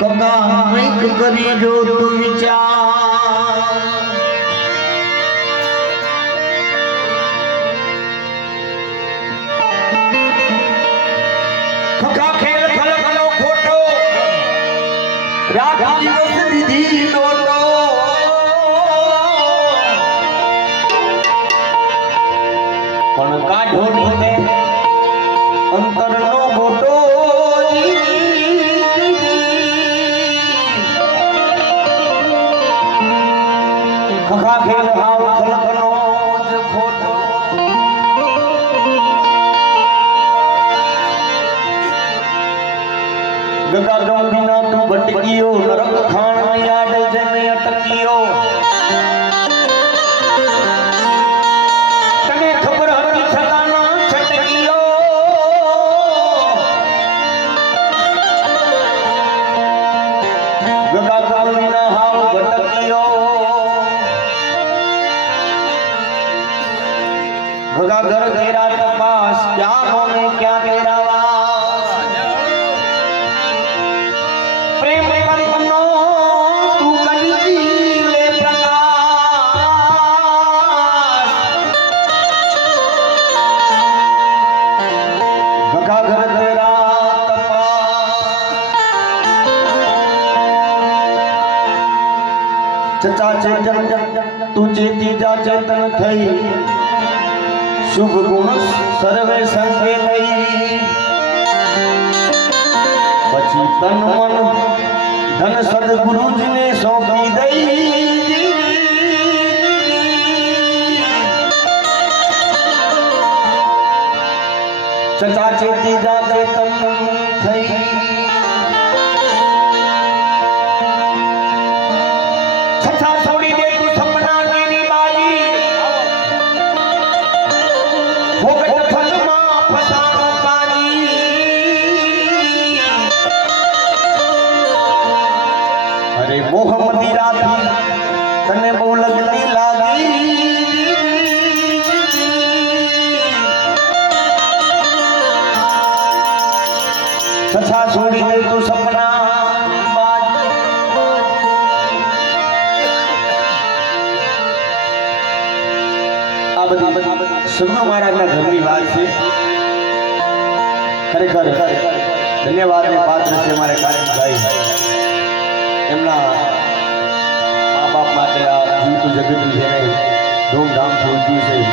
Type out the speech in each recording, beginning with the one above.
કગા કંઈક કરી જો તું વિચાર ખખા ખેલ ખલકનો ખોટો રાત દિવસ દીધી દોડો પણ કાઢો ને અંતરનો મોટો ખખા ખેલ હાવ ખલકનો જ ખોટો ગગા ગંભીના તું ભટકીયો નરક ખાણ યાદ જને અટકીયો તને ખબર હતી છતાં છટકીયો ગગા ગંભીના હાવ ભટકીયો ગગા ઘર ઘેરા તપાસ ક્યાં હોને ક્યાં તેરા વાસ પ્રેમ કંપનો તું કરી લે પ્રકાશ ગગા ઘર ઘેરા તપાસ ચચા ચેતન તું ચેતી જા ચેતન થઈ શુભ ગુણ સર્વે સંગે લઈ પછી તન મન ધન સદગુરુજીને સોંપી દઈ ચચા ચેતી જા ચેતન થઈ છછા છોડી દે તું સપના કેની બાજી ભોગટ ફલમાં ફસાણો પાજી અરે મોહમ્મદી રાતી તને બહુ લગની લાગી છછા છોડી દે તું સપના આ બધી સદગુરુ મહારાજના ઘરની વાત છે ખરેખર ધન્યવાદને પાત્ર છે મારે કાયમભાઈ એમના મા બાપ માટે આ જીવતું જગતનું જેને ધૂમધામથી ઉજવ્યું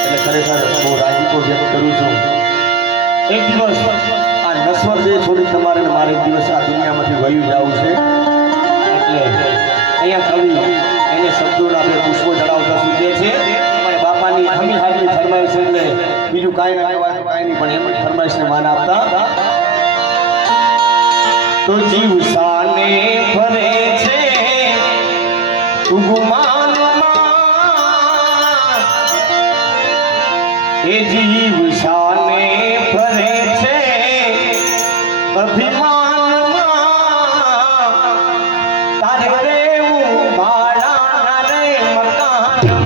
છે એટલે ખરેખર બહુ રાજીપો વ્યક્ત કરું છું એક દિવસ આ નશ્વર જે છોડી તમારે મારે એક દિવસ આ દુનિયામાંથી વયું જવું છે એટલે અહીંયા કવિ એને શબ્દોના બે પુષ્પો ચડાવતા સૂચે છે બાપાની હમી હાજરી ફરમાઈશ એટલે બીજું કાંઈ ના કહેવાનું કાંઈ નહીં પણ એમની ફરમાઈશને માન આપતા તો જીવ સાને ફરે છે ગુમાનમાં એ જીવ સાને ફરે છે અભિમાનમાં તારે રહેવું ભાડાના રે મકાનમાં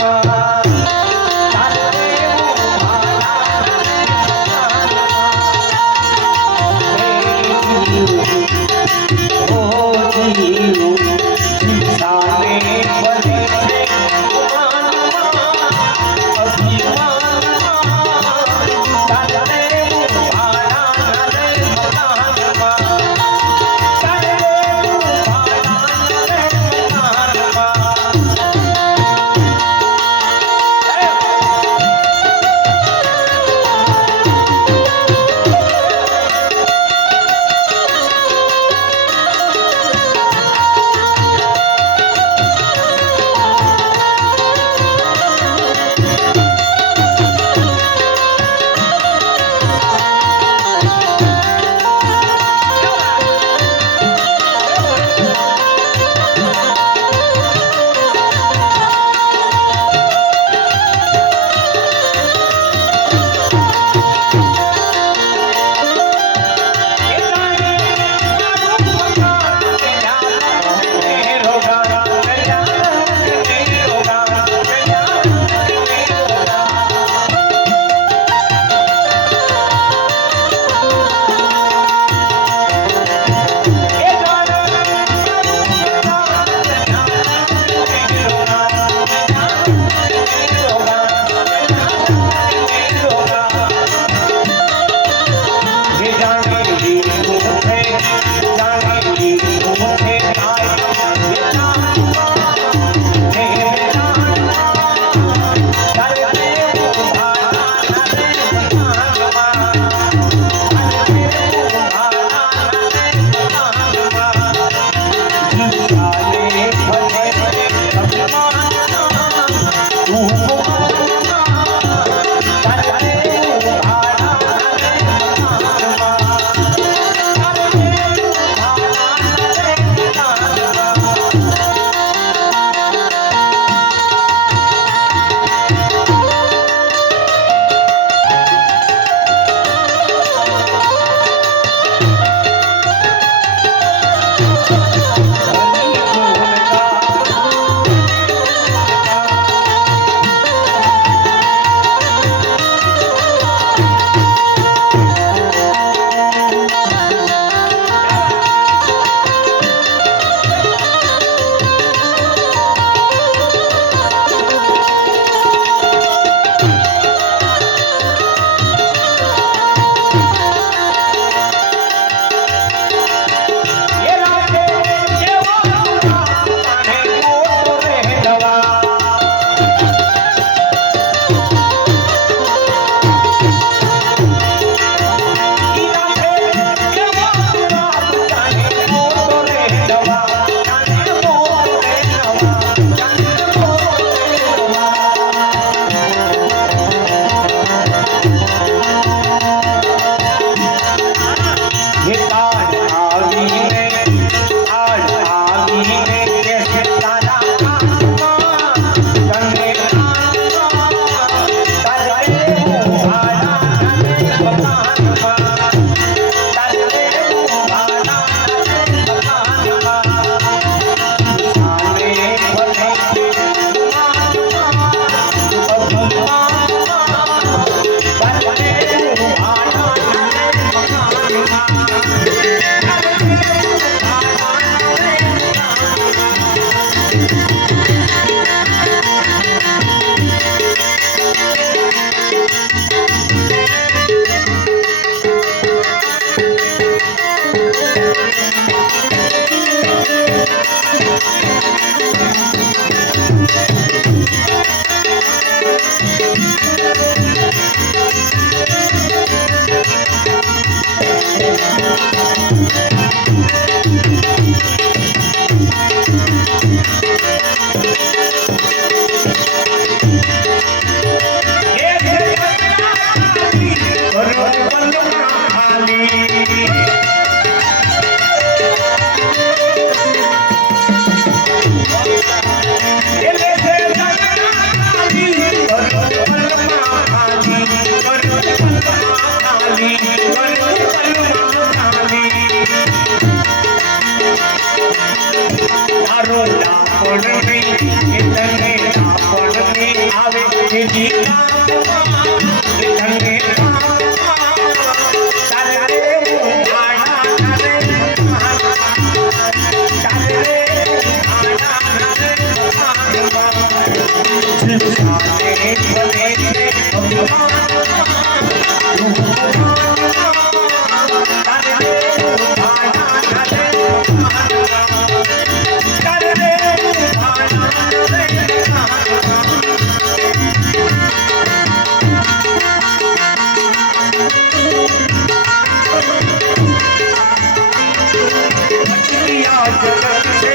जगत से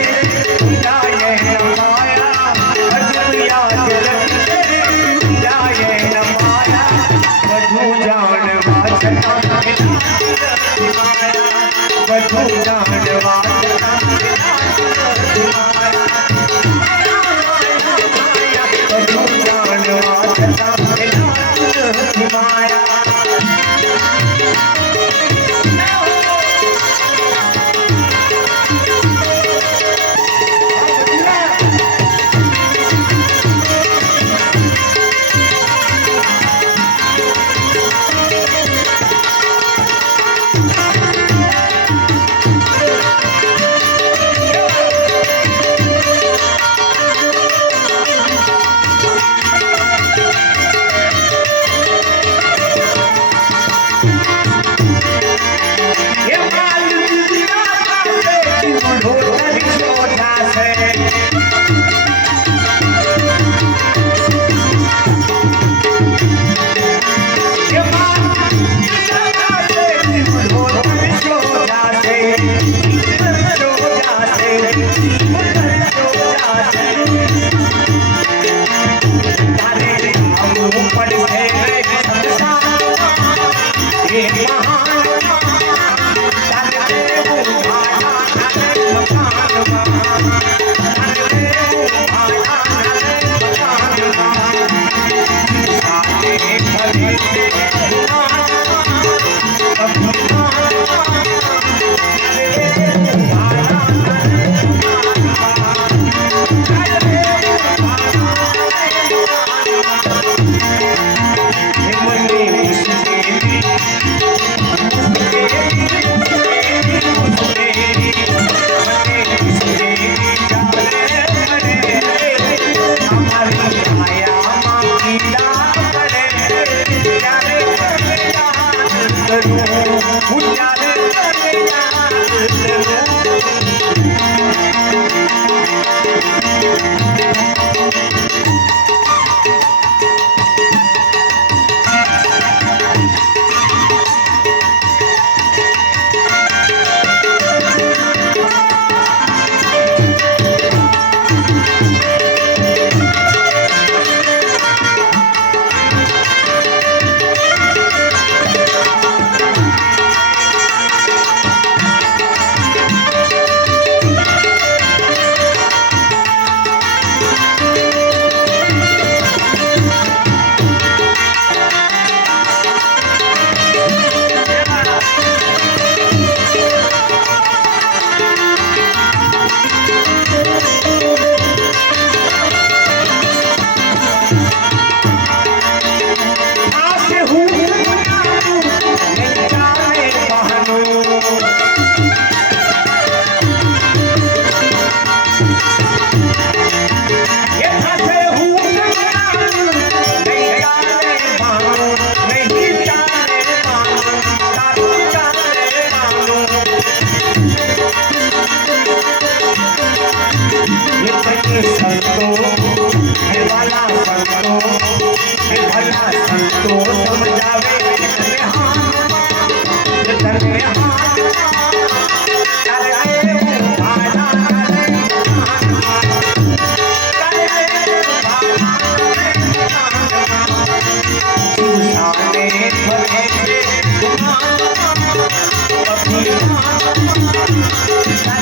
जाए न माया अजबिया जगत से जाए न माया बधु जानवा जना बधु जानवा जना बधु जानवा जना माया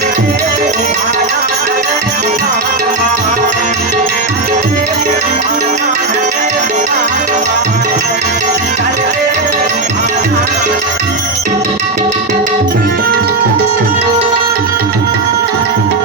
Thank you.